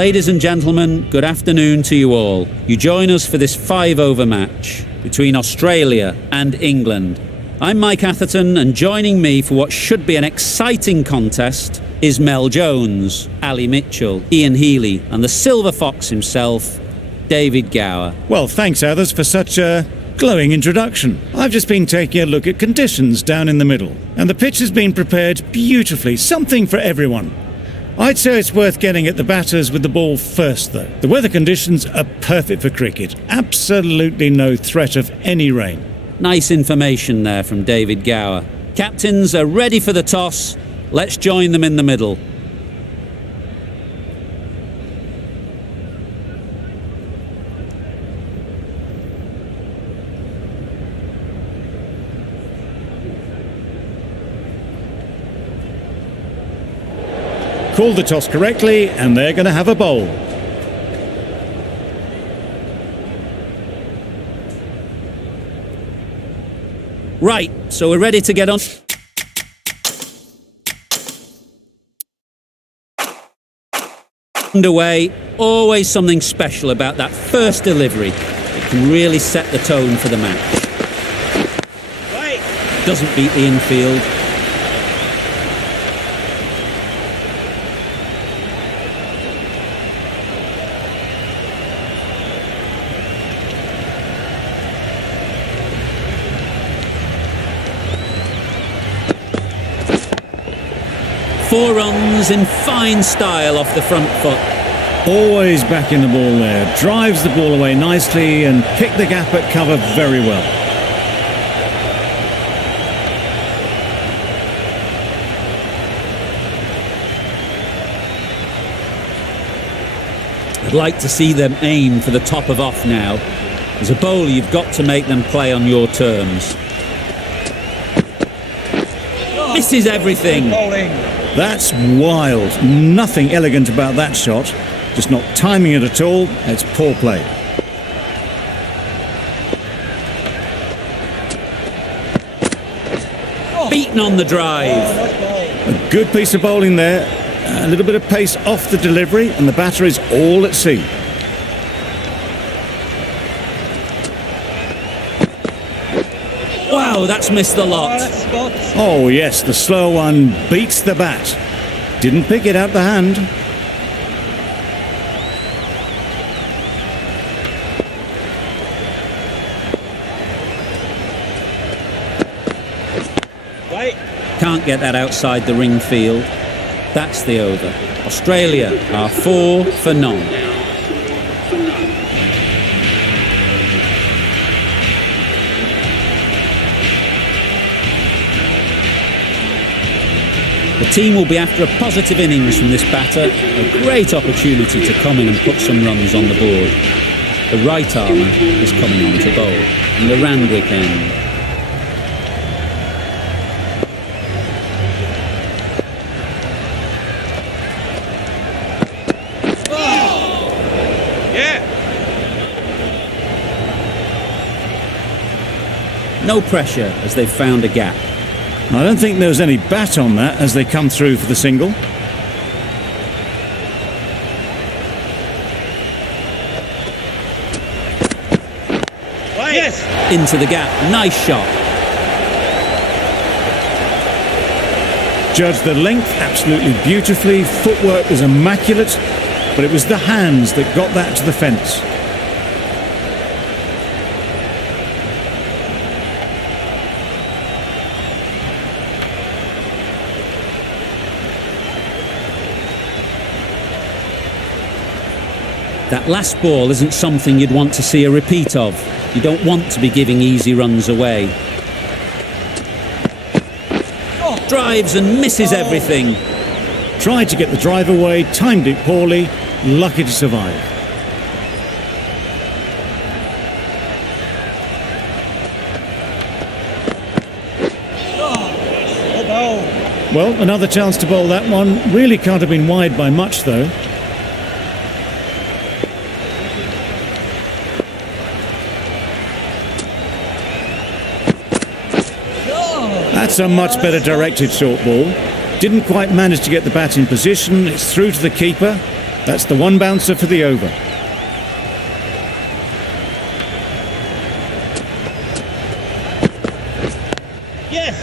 Ladies and gentlemen, good afternoon to you all. You join us for this 5-over match between Australia and England. I'm Mike Atherton, and joining me for what should be an exciting contest is Mel Jones, Ali Mitchell, Ian Healy, and the Silver Fox himself, David Gower. Well, thanks, Athers, for such a glowing introduction. I've just been taking a look at conditions down in the middle, and the pitch has been prepared beautifully, something for everyone. I'd say it's worth getting at the batters with the ball first, though. The weather conditions are perfect for cricket. Absolutely no threat of any rain. Nice information there from David Gower. Captains are ready for the toss. Let's join them in the middle. Called the toss correctly, and they're going to have a bowl. Right, so we're ready to get on. Underway. Always something special about that first delivery. It can really set the tone for the match. Doesn't beat the infield. Four runs in fine style off the front foot. Always backing the ball there. Drives the ball away nicely and picked the gap at cover very well. I'd like to see them aim for the top of off now. As a bowler, you've got to make them play on your terms. Misses everything. That's wild. Nothing elegant about that shot. Just not timing it at all. It's poor play. Beaten on the drive. A good piece of bowling there. A little bit of pace off the delivery, and the batter is all at sea. Wow, that's missed the lot. Oh yes, the slow one beats the bat. Didn't pick it out the hand. Can't get that outside the ring field. That's the over. Australia are 4 for none. The team will be after a positive innings from this batter, a great opportunity to come in and put some runs on the board. The right armour is coming on to bowl, and the Randwick end. No pressure as they've found a gap. I don't think there was any bat on that as they come through for the single. Yes! Into the gap. Nice shot. Judged the length absolutely beautifully. Footwork was immaculate, but it was the hands that got that to the fence. That last ball isn't something you'd want to see a repeat of. You don't want to be giving easy runs away. Drives and misses everything. Tried to get the drive away, timed it poorly, lucky to survive. Well, another chance to bowl that one. Really can't have been wide by much, though. That's a much better directed short ball. Didn't quite manage to get the bat in position. It's through to the keeper. That's the one bouncer for the over. Yes!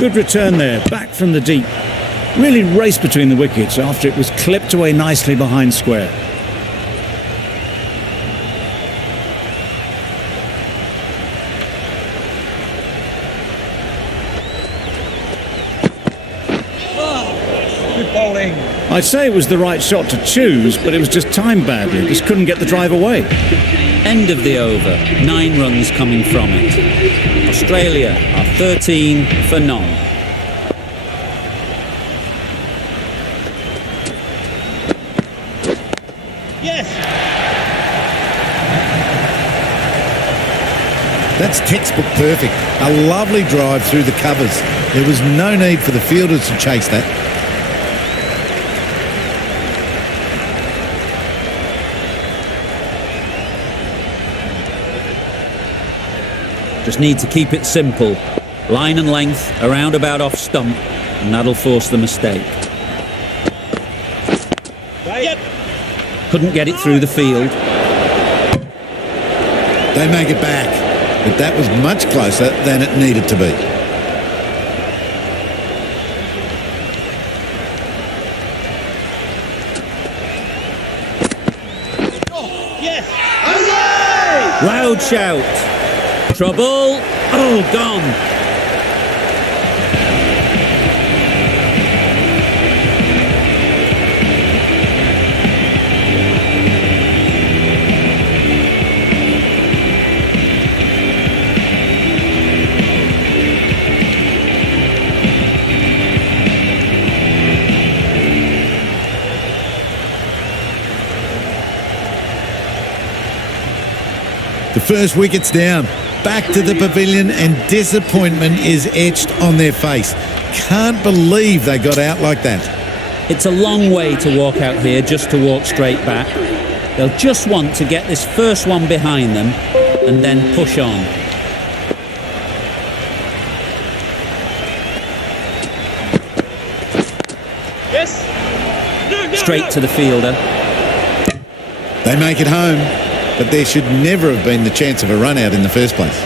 Good return there, back from the deep. Really raced between the wickets after it was clipped away nicely behind square. Good bowling. I'd say it was the right shot to choose, but it was just timed badly. Just couldn't get the drive away. End of the over. 9 runs coming from it. Australia are 13 for none. Yes! That's textbook perfect. A lovely drive through the covers. There was no need for the fielders to chase that. Just need to keep it simple. Line and length, around about off stump, and that'll force the mistake. Yep. Couldn't get it through the field. They make it back, but that was much closer than it needed to be. Yes! Loud shout. Trouble. Oh, gone. The first wicket's down. Back to the pavilion and disappointment is etched on their face. Can't believe they got out like that. It's a long way to walk out here just to walk straight back. They'll just want to get this first one behind them and then push on. Yes! No, Straight to the fielder. They make it home, but there should never have been the chance of a run out in the first place.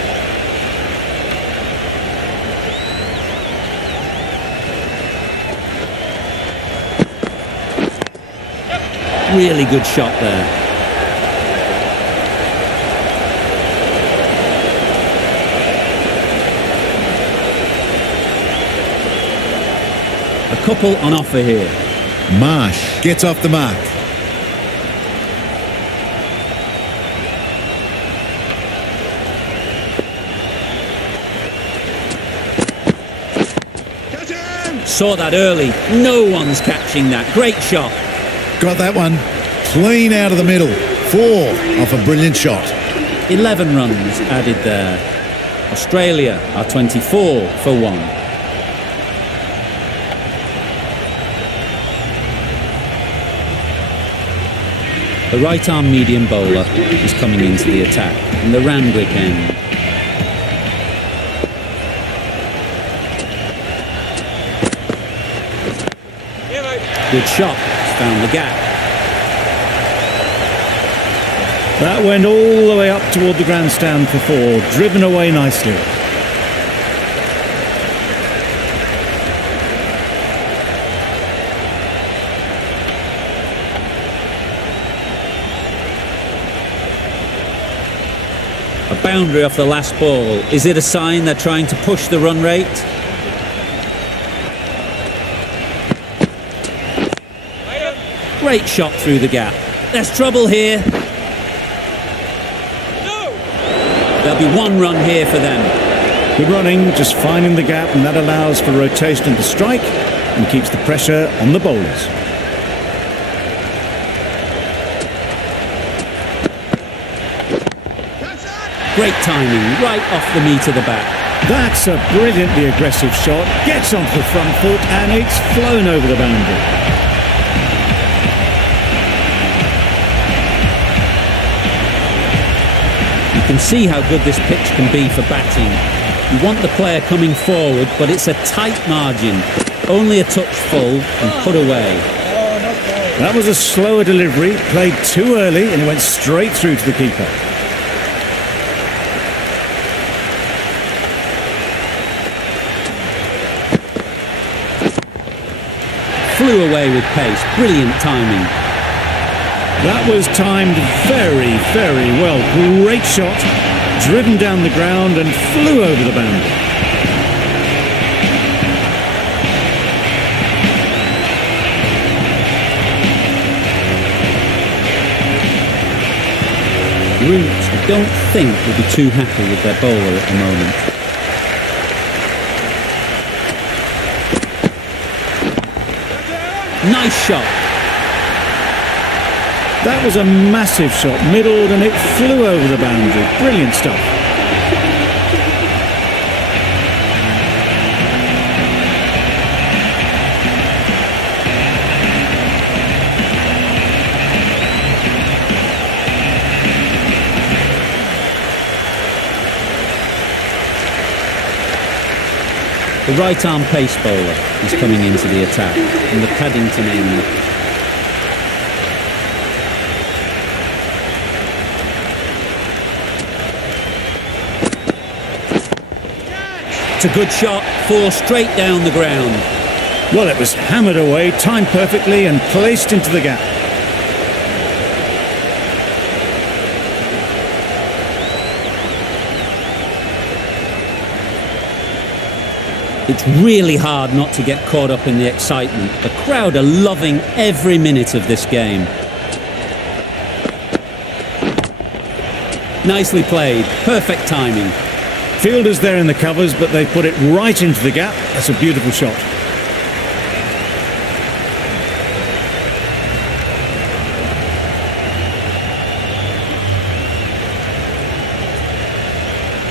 Really good shot there. A couple on offer here. Marsh gets off the mark. Saw that early. No one's catching that. Great shot. Got that one. Clean out of the middle. 4 off a brilliant shot. 11 runs added there. Australia are 24 for 1. The right-arm medium bowler is coming into the attack in the Randwick end. Good shot. Found the gap. That went all the way up toward the grandstand for 4, driven away nicely. A boundary off the last ball. Is it a sign they're trying to push the run rate? Great shot through the gap. There's trouble here. There'll be 1 run here for them. Good running, just finding the gap, and that allows for rotation of the strike and keeps the pressure on the bowlers. Great timing, right off the meat of the bat. That's a brilliantly aggressive shot. Gets onto the front foot and it's flown over the boundary. can see how good this pitch can be for batting. You want the player coming forward, but it's a tight margin. Only a touch full and put away. That was a slower delivery, played too early, and it went straight through to the keeper. Flew away with pace. Brilliant timing. That was timed very, very well. Great shot, driven down the ground and flew over the boundary. Roots, I don't think, will be too happy with their bowler at the moment. Nice shot. That was a massive shot, middled, and it flew over the boundary. Brilliant stuff. The right-arm pace bowler is coming into the attack from the Paddington end. It's a good shot, 4 straight down the ground. Well, it was hammered away, timed perfectly and placed into the gap. It's really hard not to get caught up in the excitement. The crowd are loving every minute of this game. Nicely played, perfect timing. Fielders there in the covers, but they put it right into the gap. That's a beautiful shot.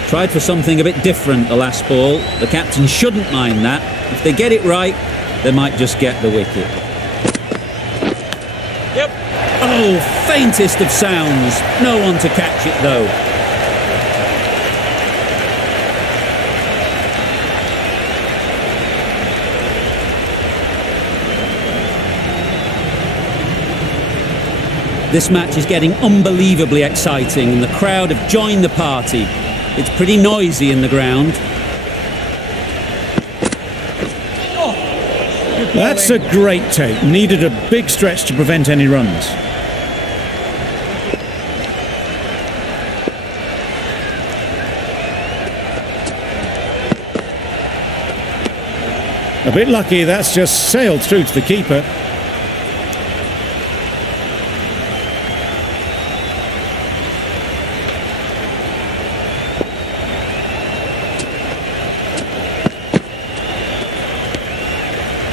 Tried for something a bit different the last ball. The captain shouldn't mind that. If they get it right, they might just get the wicket. Yep. Oh, faintest of sounds. No one to catch it though. This match is getting unbelievably exciting and the crowd have joined the party. It's pretty noisy in the ground. That's a great take. Needed a big stretch to prevent any runs. A bit lucky, that's just sailed through to the keeper.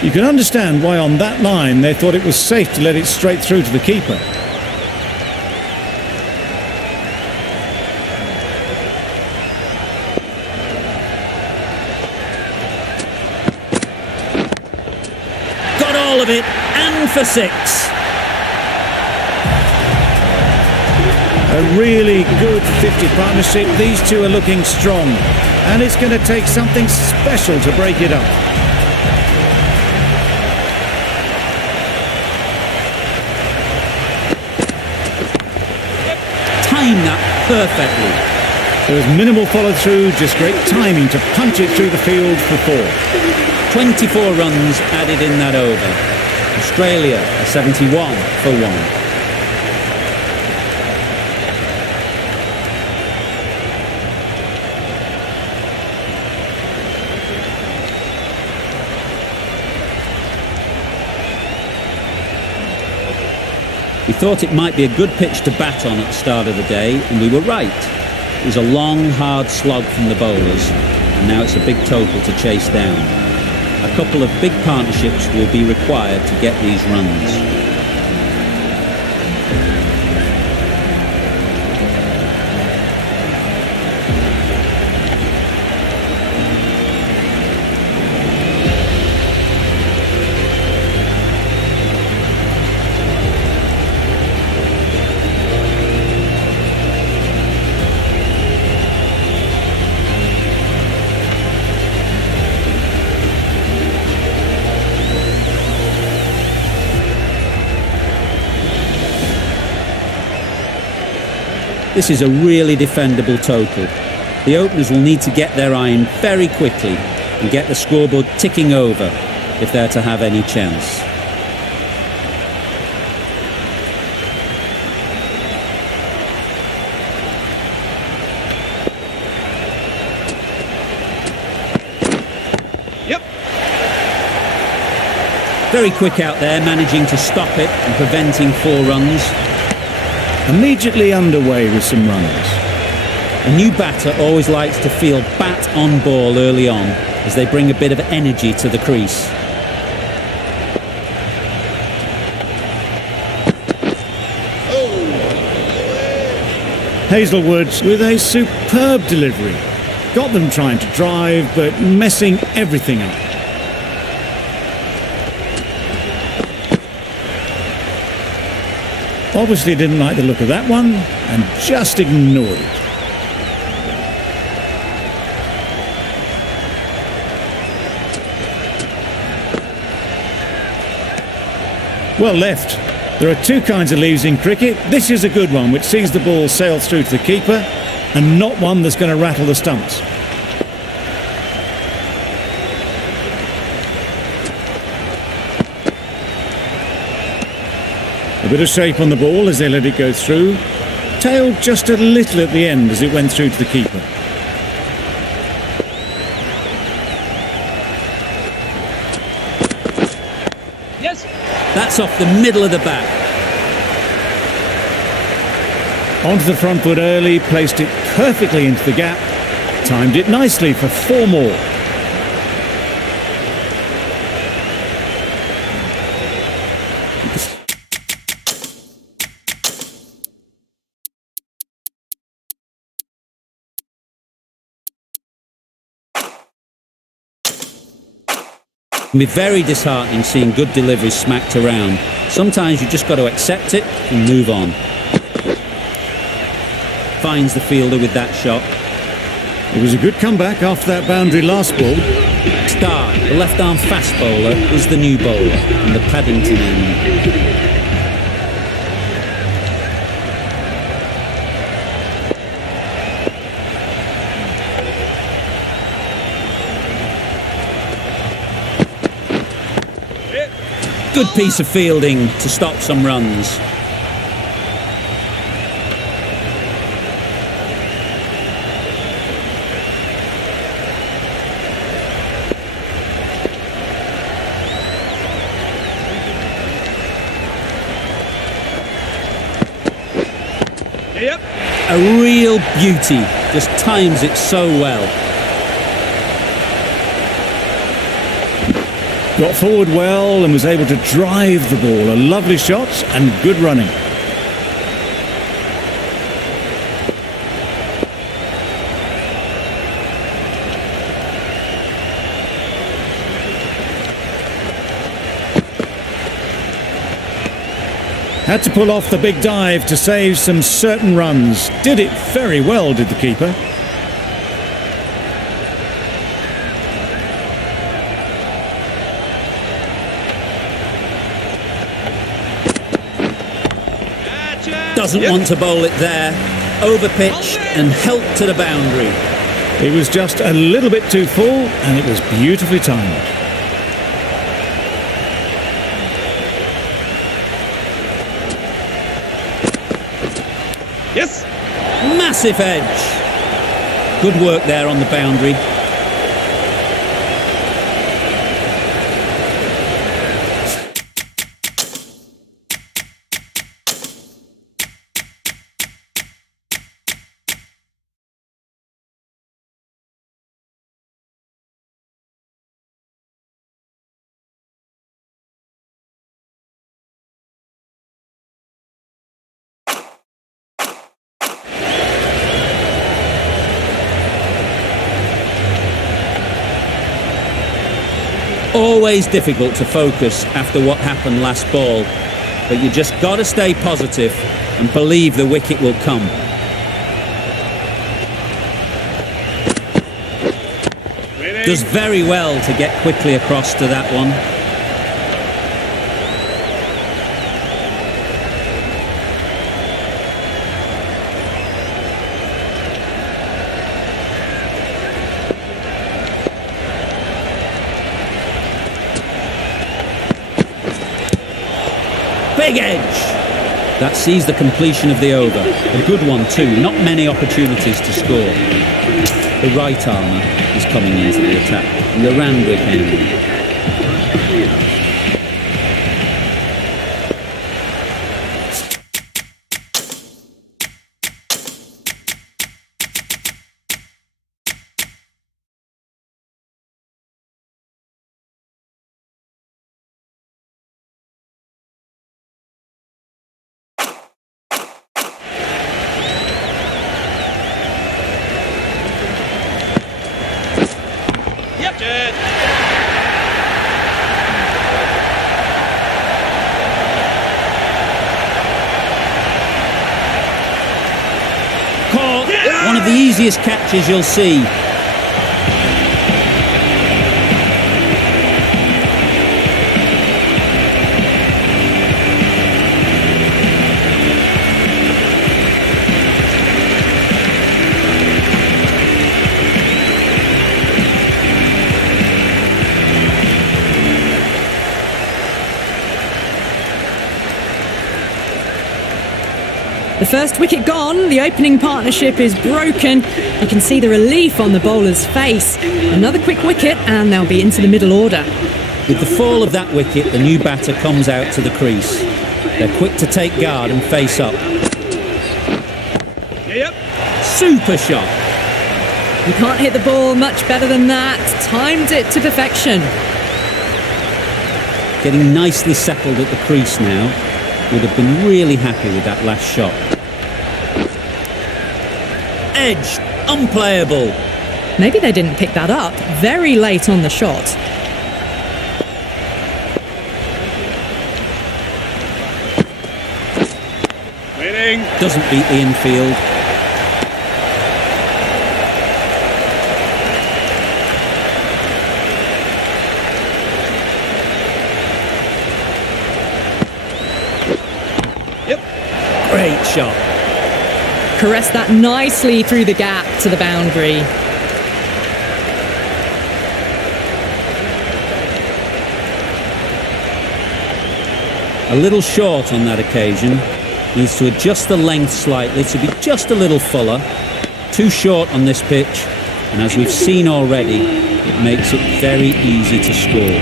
You can understand why on that line they thought it was safe to let it straight through to the keeper. Got all of it, and for 6. A really good 50 partnership. These two are looking strong, and it's going to take something special to break it up. Timed that perfectly. There was minimal follow-through, just great timing to punch it through the field for 4. 24 runs added in that over. Australia are 71 for 1. We thought it might be a good pitch to bat on at the start of the day, and we were right. It was a long, hard slog from the bowlers, and now it's a big total to chase down. A couple of big partnerships will be required to get these runs. This is a really defendable total. The openers will need to get their iron very quickly and get the scoreboard ticking over if they're to have any chance. Very quick out there, managing to stop it and preventing 4 runs. Immediately underway with some runs. A new batter always likes to feel bat on ball early on as they bring a bit of energy to the crease. Hazelwood with a superb delivery. Got them trying to drive, but messing everything up. Obviously didn't like the look of that one and just ignored it. Well left. There are 2 kinds of leaves in cricket. This is a good one, which sees the ball sail through to the keeper, and not one that's going to rattle the stumps. A bit of shape on the ball as they let it go through. Tailed just a little at the end as it went through to the keeper. Yes. That's off the middle of the bat. Onto the front foot early, placed it perfectly into the gap. Timed it nicely for 4 more. It can be very disheartening seeing good deliveries smacked around. Sometimes you just got to accept it and move on. Finds the fielder with that shot. It was a good comeback after that boundary last ball. Star, the left-arm fast bowler, is the new bowler in the Paddington end. Good piece of fielding to stop some runs. Yep. A real beauty, just times it so well. Got forward well and was able to drive the ball. A lovely shot and good running. Had to pull off the big dive to save some certain runs. Did it very well, did the keeper. Doesn't want to bowl it there. Overpitched and helped to the boundary. It was just a little bit too full and it was beautifully timed. Yes. Massive edge. Good work there on the boundary. Always difficult to focus after what happened last ball, but you just got to stay positive and believe the wicket will come. Does very well to get quickly across to that one. Big edge. That sees the completion of the over. A good one too, not many opportunities to score. The right armour is coming into the attack. The Randwick end. One of the easiest catches you'll see. The first wicket gone, the opening partnership is broken. You can see the relief on the bowler's face. Another quick wicket and they'll be into the middle order. With the fall of that wicket, the new batter comes out to the crease. They're quick to take guard and face up. Yep. Super shot. You can't hit the ball much better than that. Timed it to perfection. Getting nicely settled at the crease now. Would have been really happy with that last shot. Edge, unplayable. Maybe they didn't pick that up. Very late on the shot. Waiting. Doesn't beat the infield. Great shot. Caressed that nicely through the gap to the boundary. A little short on that occasion. Needs to adjust the length slightly to be just a little fuller. Too short on this pitch, and as we've seen already, it makes it very easy to score.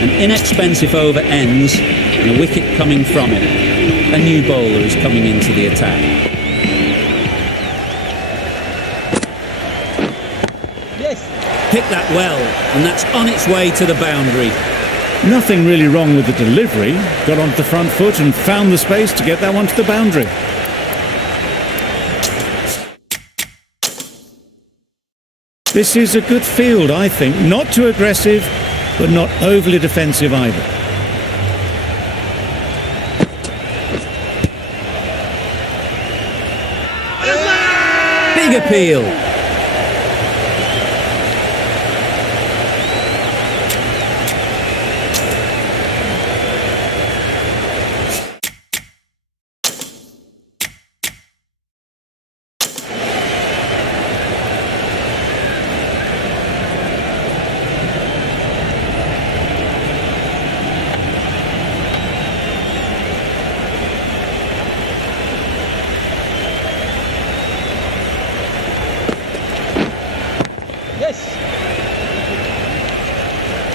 An inexpensive over ends, and a wicket coming from it. A new bowler is coming into the attack. Yes. Pick that well, and that's on its way to the boundary. Nothing really wrong with the delivery. Got onto the front foot and found the space to get that one to the boundary. This is a good field, I think. Not too aggressive, but not overly defensive either. Big appeal.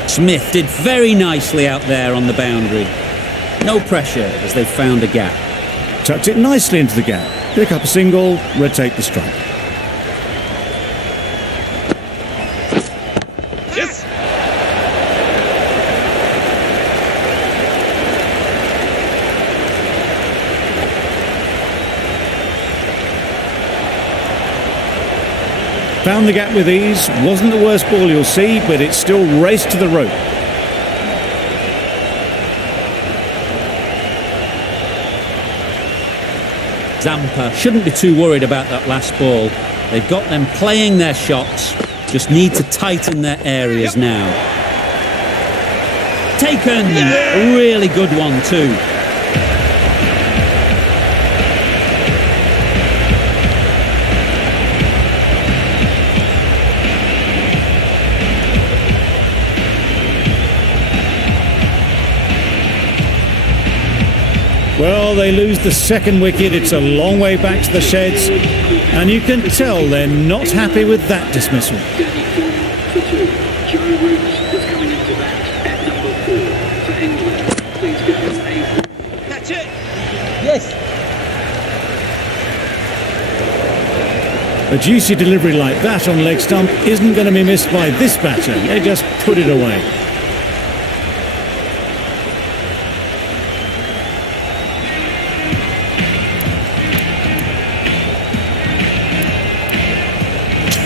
Smith did very nicely out there on the boundary. No pressure as they found a gap. Tucked it nicely into the gap. Pick up a single, rotate the strike. Yes. Found the gap with ease. Wasn't the worst ball you'll see, but it still raced to the rope. Zampa shouldn't be too worried about that last ball. They've got them playing their shots, just need to tighten their areas now. Taken! A really good one too. Well, they lose the second wicket. It's a long way back to the sheds, and you can tell they're not happy with that dismissal. That's it. Yes. A juicy delivery like that on leg stump isn't going to be missed by this batter. They just put it away.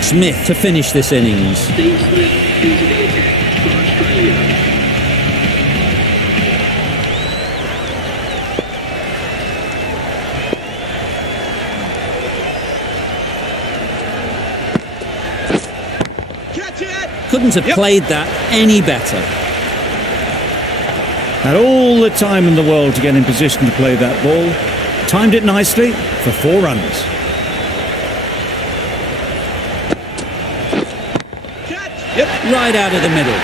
Smith to finish this innings. Catch it. Couldn't have played that any better. Had all the time in the world to get in position to play that ball. Timed it nicely for 4 runs. Right out of the middle.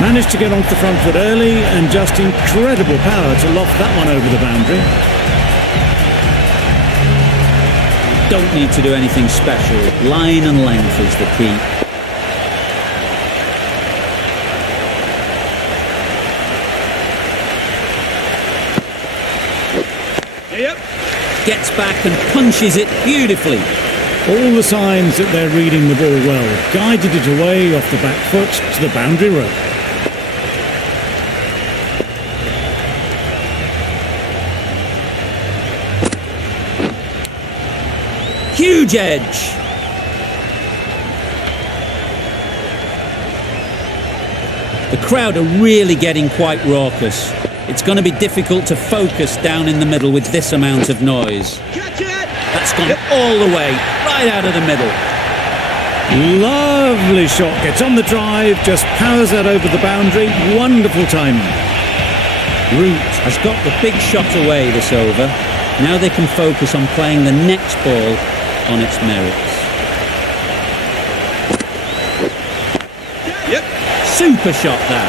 Managed to get onto the front foot early and just incredible power to loft that one over the boundary. Don't need to do anything special. Line and length is the key. Gets back and punches it beautifully. All the signs that they're reading the ball well. Guided it away off the back foot to the boundary rope. Huge edge. The crowd are really getting quite raucous. It's going to be difficult to focus down in the middle with this amount of noise. Catch it. That's gone all the way, right out of the middle. Lovely shot. Gets on the drive, just powers that over the boundary. Wonderful timing. Root has got the big shot away this over. Now they can focus on playing the next ball on its merits. Super shot that.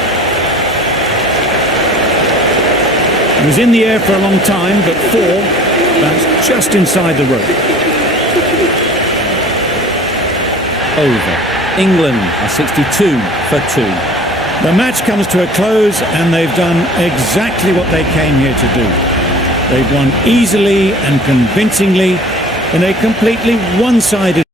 It was in the air for a long time, but 4, that's just inside the rope. Over. England are 62 for 2. The match comes to a close and they've done exactly what they came here to do. They've won easily and convincingly in a completely one-sided